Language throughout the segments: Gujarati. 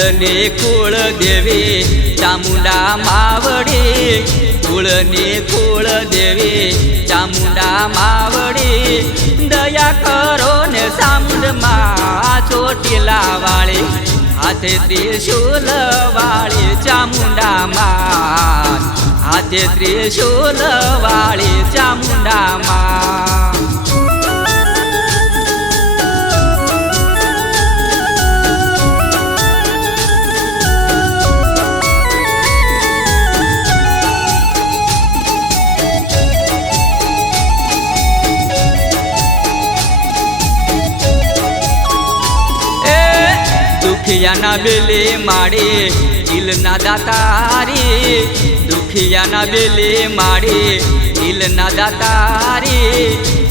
કુળની કુળ દેવી ચામુંડા માવડી, કુળની કુળ દેવી ચામુંડા માવડી, દયા કરો ને ચામુંડમાં ચોટીલા વાળી, હાથે ત્રિશૂલ વાળી ચામુંડા માં, હાથે ત્રિશૂલ વાળી ચામુંડા માં। દુખિયાના બેલે માડી દિલના દાતારી, દુખિયાના બેલે માડી દિલના દાતારી,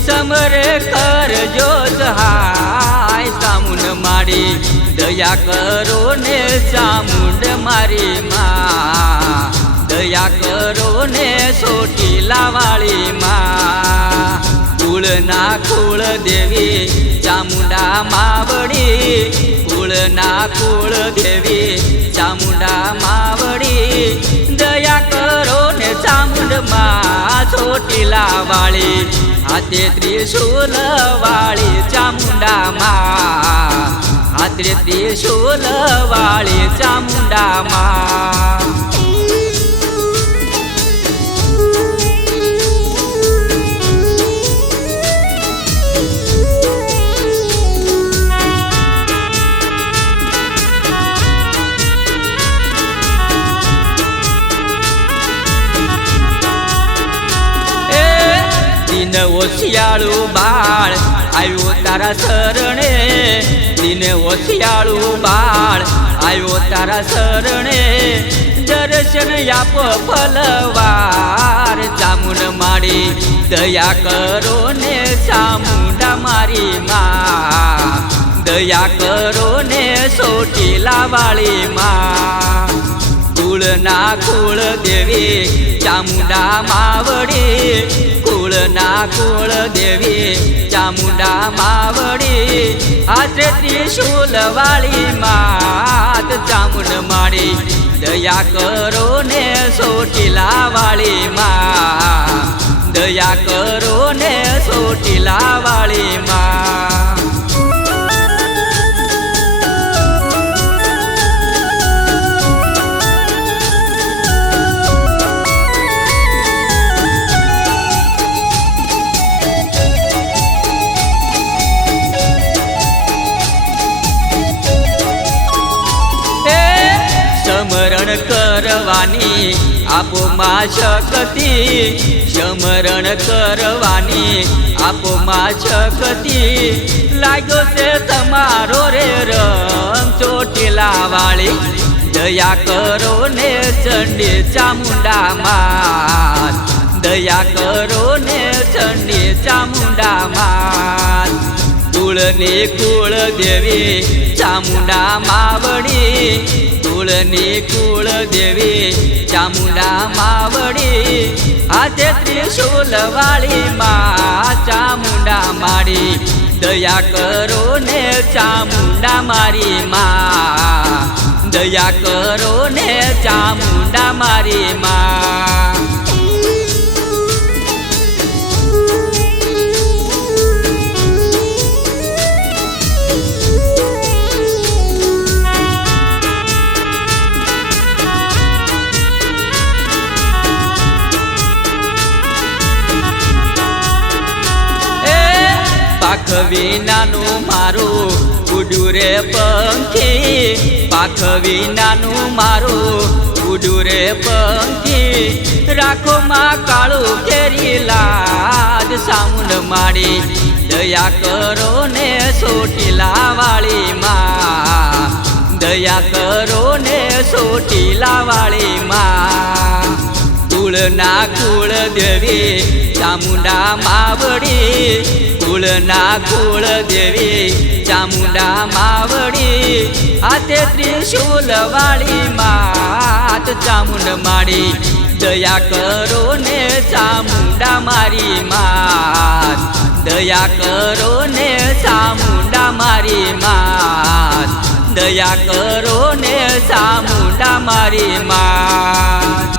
સમરે કરજો સહાય ચામુંડ માડી, દયા કરો ને ચામુંડ મારી માં, દયા કરો ને ચોટીલા વાળી માં। કુળના કુળ દેવી ચામુંડા માવડી, કુળના કુળ દેવી ચામુંડા માવડી, દયા કરો ને ચામુંડમાં ચોટીલા વાળી, હાથે ત્રિશૂલ વાળી ચામુંડા માં, હાથે ત્રિશૂલ વાળી ચામુંડા માં। દિન ઓશિયાળું બાળ આવ્યો તારા શરણે, દિન ઓશિયાળું બાળ આવ્યો તારા શરણે, દર્શન આપો ફલવાર ચામુંડ માડી, દયા કરો ને ચામુંડા મારી માં, દયા કરો ને ચોટીલા વાળી માં। કુળના કુળ દેવી ચામુંડા માવડી, કુળના કુળ દેવી ચામુંડા માવડી, હાથે ત્રિશૂલ વાળી માત ચામુંડ માડી, દયા કરો ને ચોટીલા વાળી માં, દયા કરો ને ચોટીલા વાળી માં। સમરણ કરવાની આપો માં શક્તિ, સમરણ કરવાની આપો માં શક્તિ, લાગ્યો છે તમારો રે રંગ ચોટીલા વાળી, દયા કરો ને ચંડી ચામુંડા માં, દયા કરો ને ચંડી ચામુંડા માં। કુળની કુળ દેવી ચામુંડા માવડી, કુળની કુળ દેવી ચામુંડા માવડી, હાથે ત્રિશૂલ વાળી માં ચામુંડા માડી, દયા કરો ને ચામુંડા મારી માં, દયા કરો ને ચામુંડા મારી માં। પાખ વિનાનું મારું ઉડ્યું રે પંખી, પાખ વિનાનું મારું ઉડ્યું રે પંખી, રાખો માં કાળું કેરી લાજ ચામુંડ માડી, દયા કરો ને ચોટીલા વાળી માં, દયા કરો ને ચોટીલા વાળી માં। કુળના કુળ દેવી ચામુંડા માવડી, કુળના કુળ દેવી ચામુંડા માવડી, હાથે ત્રિશૂલ વાળી માત ચામુંડ માડી, દયા કરો ને ચામુંડા મારી માત, દયા કરો ને ચામુંડા મારી માત, દયા કરો ને બિરસા મુંડા મારી માં